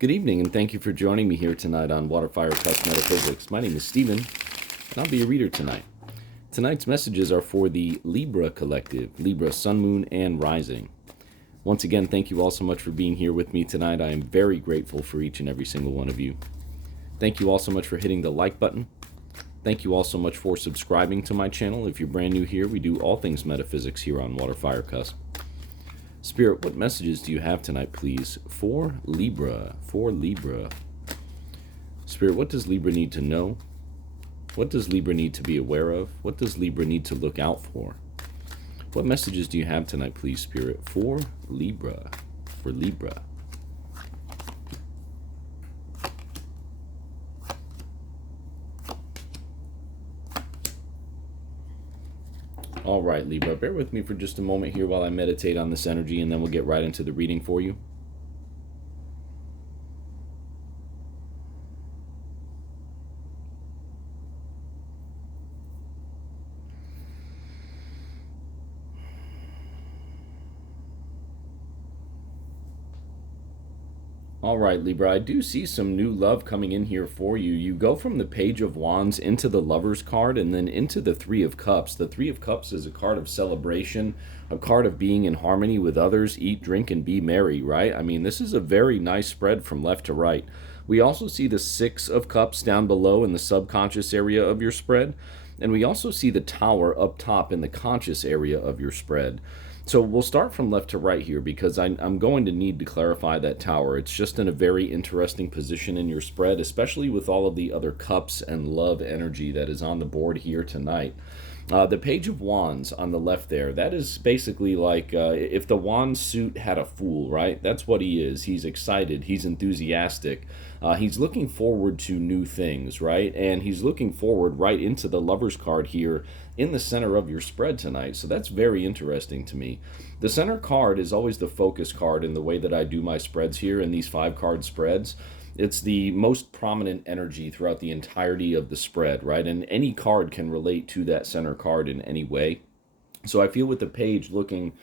Good evening, and thank you for joining me here tonight on WATERFIRECUSP Metaphysics. My name is Stephen, and I'll be your reader tonight. Tonight's messages are for the Libra collective, Libra, Sun, Moon, and Rising. Once again, thank you all so much for being here with me tonight. I am very grateful for each and every single one of you. Thank you all so much for hitting the like button. Thank you all so much for subscribing to my channel. If you're brand new here, we do all things metaphysics here on WATERFIRECUSP. Spirit, what messages do you have tonight, please, for Libra? For Libra. Spirit, what does Libra need to know? What does Libra need to be aware of? What does Libra need to look out for? What messages do you have tonight, please, Spirit, for Libra? For Libra. All right, Libra, bear with me for just a moment here while I meditate on this energy, and then we'll get right into the reading for you. All right, Libra, I do see some new love coming in here for you. You go from the Page of Wands into the Lover's card and then into the Three of Cups. The Three of Cups is a card of celebration, a card of being in harmony with others, eat, drink, and be merry, right? I mean, this is a very nice spread from left to right. We also see the Six of Cups down below in the subconscious area of your spread. And we also see the Tower up top in the conscious area of your spread. So we'll start from left to right here because I'm going to need to clarify that Tower. It's just in a very interesting position in your spread, especially with all of the other cups and love energy that is on the board here tonight. The Page of Wands on the left there, that is basically like if the wand suit had a fool, right? That's what he is. He's excited. He's enthusiastic. He's looking forward to new things, right? And he's looking forward right into the Lover's card here in the center of your spread tonight. So that's very interesting to me. The center card is always the focus card in the way that I do my spreads here in these 5-card spreads. It's the most prominent energy throughout the entirety of the spread, right? And any card can relate to that center card in any way. So I feel with the page looking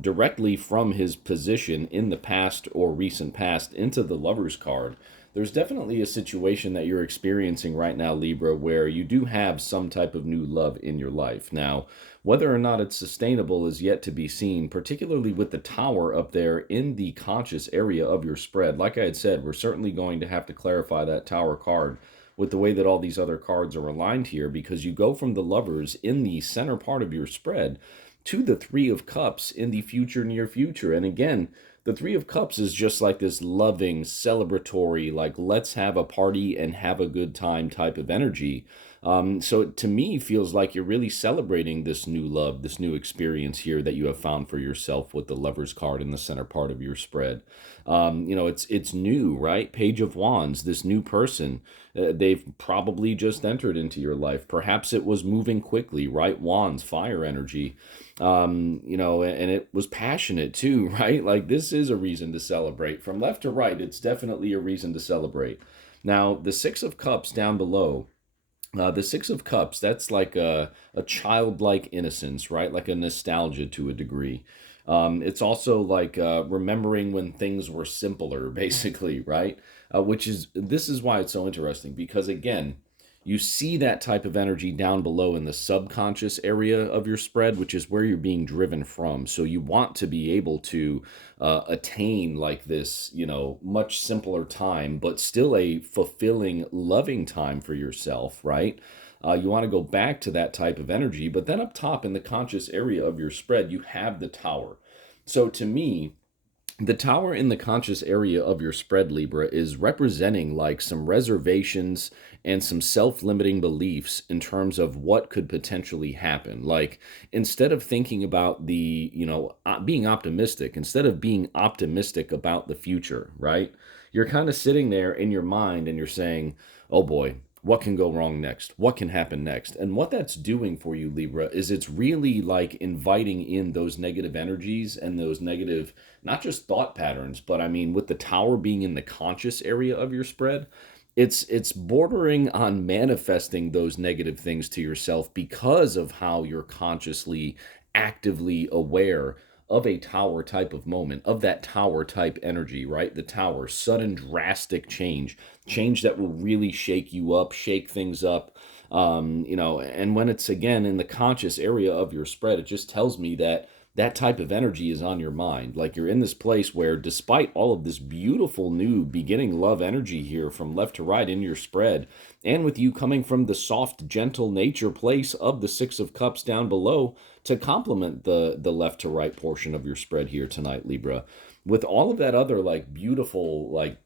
directly from his position in the past or recent past into the Lover's card, there's definitely a situation that you're experiencing right now, Libra, where you do have some type of new love in your life. Now, whether or not it's sustainable is yet to be seen, particularly with the Tower up there in the conscious area of your spread. Like I had said, we're certainly going to have to clarify that Tower card with the way that all these other cards are aligned here, because you go from the Lovers in the center part of your spread to the Three of Cups in the future, near future. And again, the Three of Cups is just like this loving, celebratory, like let's have a party and have a good time type of energy. So it, to me, feels like you're really celebrating this new love, this new experience here that you have found for yourself with the Lover's card in the center part of your spread. It's new, right? Page of Wands, this new person, they've probably just entered into your life. Perhaps it was moving quickly, right? Wands, fire energy, and it was passionate too, right? Like this is a reason to celebrate. From left to right, it's definitely a reason to celebrate. Now, the Six of Cups down below, the Six of Cups, that's like a childlike innocence, right? Like a nostalgia to a degree. It's also like remembering when things were simpler, basically, right? This is why it's so interesting, because again, you see that type of energy down below in the subconscious area of your spread, which is where you're being driven from. So you want to be able to attain like this, much simpler time, but still a fulfilling, loving time for yourself, right? You want to go back to that type of energy, but then up top in the conscious area of your spread, you have the Tower. So to me, the Tower in the conscious area of your spread, Libra, is representing like some reservations and some self-limiting beliefs in terms of what could potentially happen. Like instead of thinking about being optimistic, instead of being optimistic about the future, right? You're kind of sitting there in your mind and you're saying, oh boy, what can go wrong next? What can happen next? And what that's doing for you, Libra, is it's really like inviting in those negative energies and those negative, not just thought patterns, but I mean, with the Tower being in the conscious area of your spread, it's bordering on manifesting those negative things to yourself because of how you're consciously, actively aware of a tower type of moment, of that tower type energy, right? The tower, sudden drastic change, change that will really shake you up, shake things up. And when it's again in the conscious area of your spread, it just tells me that that type of energy is on your mind. Like you're in this place where, despite all of this beautiful new beginning love energy here from left to right in your spread, and with you coming from the soft, gentle nature place of the Six of Cups down below to complement the left to right portion of your spread here tonight, Libra, with all of that other like beautiful like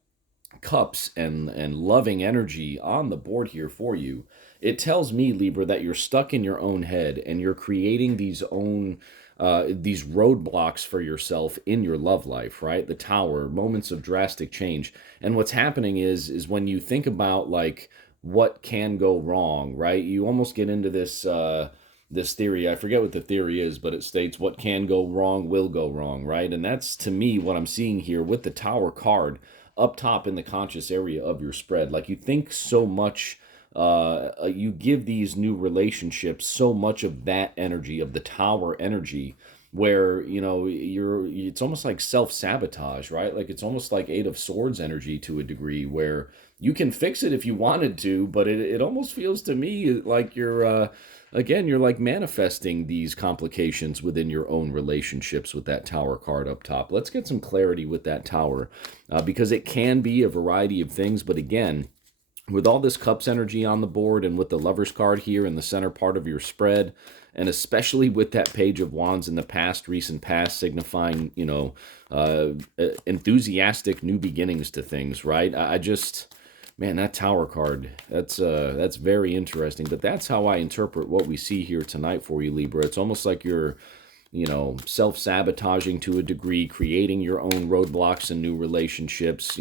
cups and loving energy on the board here for you, it tells me, Libra, that you're stuck in your own head and you're creating these roadblocks for yourself in your love life, right? The tower, moments of drastic change. And what's happening is when you think about like what can go wrong, right? You almost get into this theory. I forget what the theory is, but it states what can go wrong will go wrong, right? And that's to me what I'm seeing here with the tower card up top in the conscious area of your spread. Like you think so much, you give these new relationships so much of that energy, of the tower energy, where it's almost like self-sabotage, right? Like it's almost like Eight of Swords energy to a degree, where you can fix it if you wanted to, but it almost feels to me like you're like manifesting these complications within your own relationships with that tower card up top. Let's get some clarity with that tower, because it can be a variety of things. But again, with all this cups energy on the board and with the Lovers card here in the center part of your spread, and especially with that Page of Wands in the recent past, signifying, enthusiastic new beginnings to things, right? I just, man, that Tower card, that's very interesting. But that's how I interpret what we see here tonight for you, Libra. It's almost like you're, self-sabotaging to a degree, creating your own roadblocks and new relationships,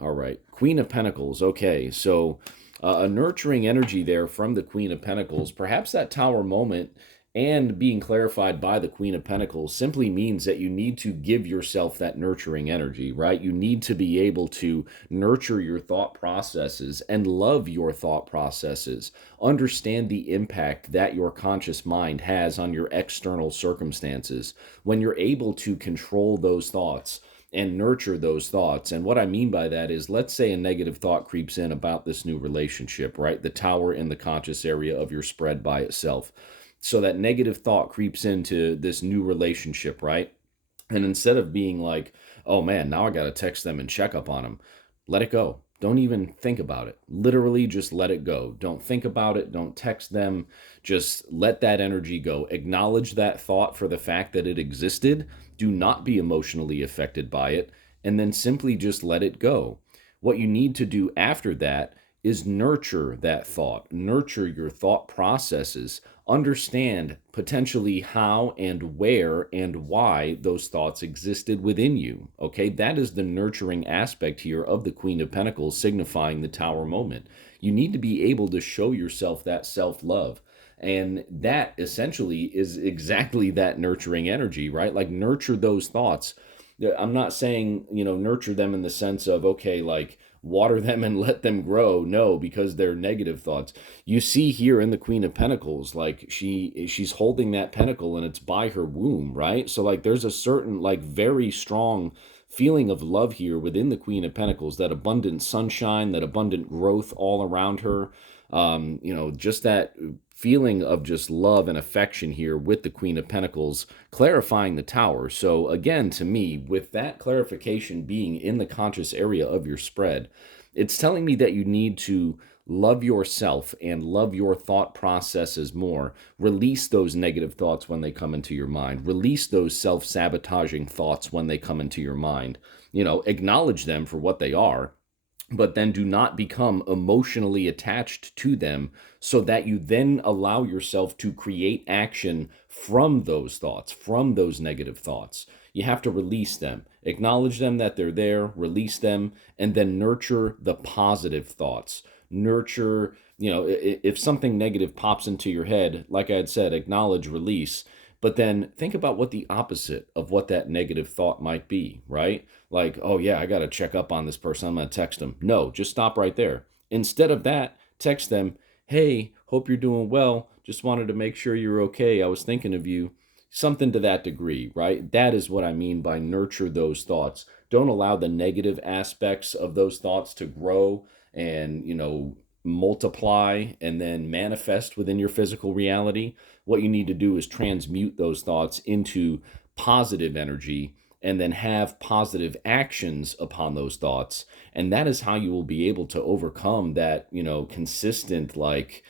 All right, Queen of Pentacles. Okay, so a nurturing energy there from the Queen of Pentacles. Perhaps that Tower moment and being clarified by the Queen of Pentacles simply means that you need to give yourself that nurturing energy, right? You need to be able to nurture your thought processes and love your thought processes. Understand the impact that your conscious mind has on your external circumstances. When you're able to control those thoughts and nurture those thoughts. And what I mean by that is, let's say a negative thought creeps in about this new relationship, right? The tower in the conscious area of your spread by itself. So that negative thought creeps into this new relationship, right? And instead of being like, oh man, now I got to text them and check up on them, let it go. Don't even think about it. Literally just let it go. Don't think about it. Don't text them. Just let that energy go. Acknowledge that thought for the fact that it existed. Do not be emotionally affected by it. And then simply just let it go. What you need to do after that is nurture that thought. Nurture your thought processes. Understand potentially how and where and why those thoughts existed within you. Okay, that is the nurturing aspect here of the Queen of Pentacles, signifying the Tower moment. You need to be able to show yourself that self-love. And that essentially is exactly that nurturing energy, right? Like nurture those thoughts. I'm not saying, nurture them in the sense of, okay, like water them and let them grow. No, because they're negative thoughts. You see here in the Queen of Pentacles, like she's holding that pentacle and it's by her womb, right? So like there's a certain like very strong feeling of love here within the Queen of Pentacles, that abundant sunshine, that abundant growth all around her. Just that feeling of just love and affection here with the Queen of Pentacles, clarifying the Tower. So again, to me, with that clarification being in the conscious area of your spread, it's telling me that you need to love yourself and love your thought processes more. Release those negative thoughts when they come into your mind. Release those self-sabotaging thoughts when they come into your mind. Acknowledge them for what they are, but then do not become emotionally attached to them, so that you then allow yourself to create action from those thoughts, from those negative thoughts. You have to release them, acknowledge them that they're there, release them, and then nurture the positive thoughts. Nurture, if something negative pops into your head, like I had said, acknowledge, release. But then think about what the opposite of what that negative thought might be, right? Like, oh yeah, I got to check up on this person. I'm going to text them. No, just stop right there. Instead of that, text them, hey, hope you're doing well. Just wanted to make sure you're okay. I was thinking of you. Something to that degree, right? That is what I mean by nurture those thoughts. Don't allow the negative aspects of those thoughts to grow and, multiply and then manifest within your physical reality. What you need to do is transmute those thoughts into positive energy and then have positive actions upon those thoughts. And that is how you will be able to overcome that, consistent, like,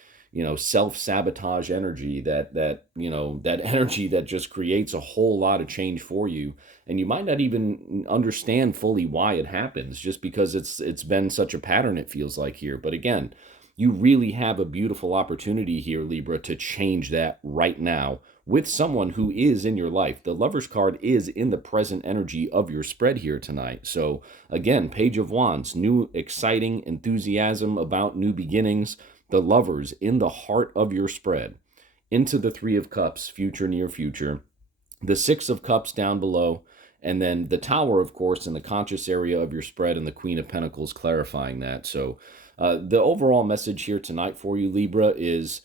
self-sabotage energy, that energy that just creates a whole lot of change for you. And you might not even understand fully why it happens, just because it's been such a pattern, it feels like here. But again, you really have a beautiful opportunity here, Libra, to change that right now with someone who is in your life. The Lover's card is in the present energy of your spread here tonight. So again, Page of Wands, new exciting enthusiasm about new beginnings. The Lovers in the heart of your spread. Into the Three of Cups, future, near future. The Six of Cups down below. And then the Tower, of course, in the conscious area of your spread, and the Queen of Pentacles clarifying that. So the overall message here tonight for you, Libra, is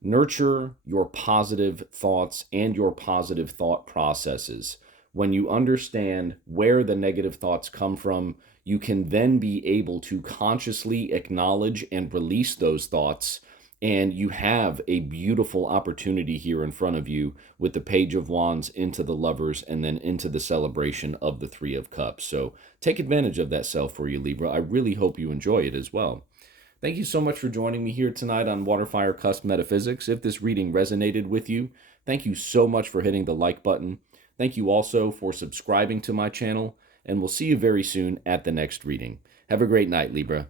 nurture your positive thoughts and your positive thought processes. When you understand where the negative thoughts come from, you can then be able to consciously acknowledge and release those thoughts. And you have a beautiful opportunity here in front of you with the Page of Wands into the Lovers and then into the celebration of the Three of Cups. So take advantage of that self for you, Libra. I really hope you enjoy it as well. Thank you so much for joining me here tonight on Waterfire Cusp Metaphysics. If this reading resonated with you, thank you so much for hitting the like button. Thank you also for subscribing to my channel, and we'll see you very soon at the next reading. Have a great night, Libra.